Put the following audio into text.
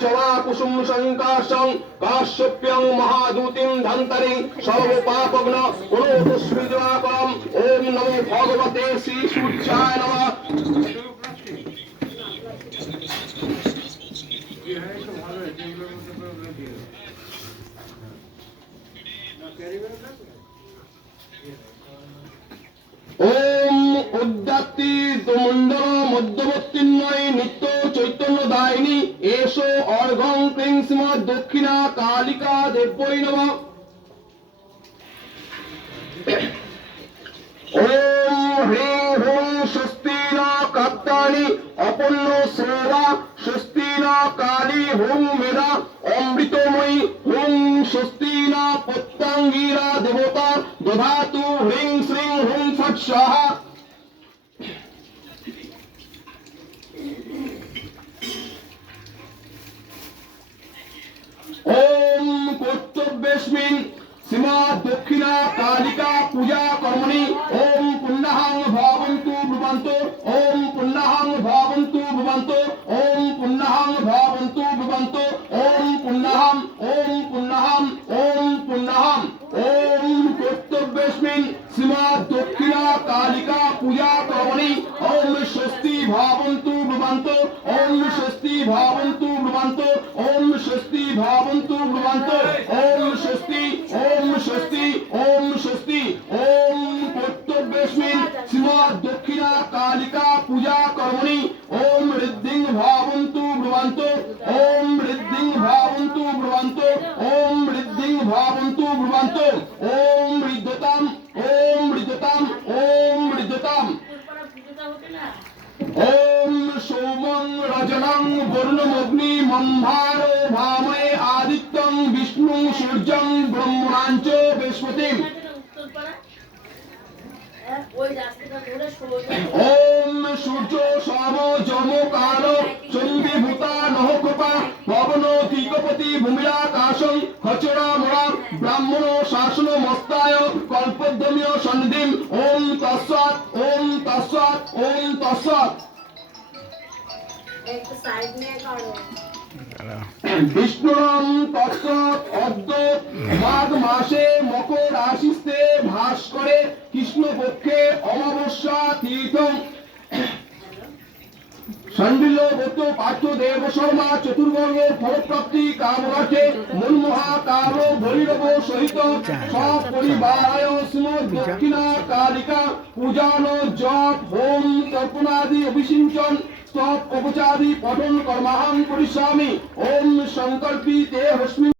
জবা কুসুম সংকাশং কাশ্যপ্যং মহাদূতিং ধন্তরিং সর্বপাপগ্ন পুরোতস্মৃজনাকরম। ওম নমো ভগবতে শ্রী সূর্যায় নমঃ। ওম উদ্যাত্তি মণ্ডল মধ্যবর্তীন্নয় নিত্য চৈতন্য দায়িনী এসো অর্ঘং ক্লিং শ্রীমৎ দক্ষিণা কালিকা দেব্যৈ নমঃ। ওম হ্রিং হুং স্বস্তি ন কাত্তানি অপন্ন শ্রোবা স্বস্তি ন কালী হুং মেধা অমৃতময়ী হুং স্বস্তি ন পত্তাঙ্গীরা দেবতা দধাতু হ্রিং শ্রিং হুং ফট স্বাহা। ওম কর্তব্যস্মিন শ্রীমৎ দক্ষিণা কালিকা পূজা কর্মণি ওম পুণ্যাহং ভবন্তু ব্রুবন্তু ওম পুণ্যাহং ভবন্তু ব্রুবন্তু ওম পুণ্যাহং ভবন্তু ব্রুবন্তু ওম পুণ্যাহং ওম পুণ্যাহং ওম পুণ্যাহং। ওম কর্তব্যস্মিন শ্রীমৎ দক্ষিণা কালিকা পূজা কর্মণি ওম স্বস্তি ভবন্তু ব্রুবন্তু ওম স্বস্তি ভবন্তু ব্রুবন্তু ওম স্বস্তি ভবন্তু ব্রুবন্তু ওম স্বস্তি ওম স্বস্তি ওম স্বস্তি। ওম কর্তব্যস্মিন শ্রীমৎ দক্ষিণা কালিকা পূজা কর্মণি ওম ঋদ্ধিং ভবন্তু ব্রুবন্তু ওম ঋদ্ধিং ভবন্তু ব্রুবন্তু ওম ঋদ্ধিং ভবন্তু ব্রুবন্তু ওম ঋদ্ধতাম ওম ঋদ্ধতাম ওম ঋদ্ধতাম। ওম সোমং রজনং বর্ণমগ্নি মম্ভারো ভাময়ে আদিত্যং বিষ্ণু সূর্যং ব্রহ্মাঞ্চ বৃহস্পতিম। ওম সূর্য সম যম কাল চন্দ্রভূতা নহ কৃপা পবন দিগপতি ভূমিরাকাশং খচরা মরা ব্রাহ্মণ শাসন মস্তায় কল্পদ্রমীয় সন্ধিম। ওম তস্মাৎ ওম তস্মাৎ ওম তস্মাৎ। বিষ্ণুরম তৎসৎ অদ্য মাঘ মাসে মকর রাশিতে ভাস করে কৃষ্ণপক্ষে অমাবস্যা তীর্থম সন্ডিল্যগত পার্থ দেব শর্মা চতুর্বর্গের ফলপ্রাপ্তি কামনাতে মনমোহা কাল ভৈরব সহিত সপরিবারায় শ্রীমৎ দক্ষিণা কালিকা পূজান জপ হোম তর্পণাদি অভিষিঞ্চন স্তব উপচারি পঠন কর্মাহং করিষ্যামি। ওম সংকল্পিতে হস্মি।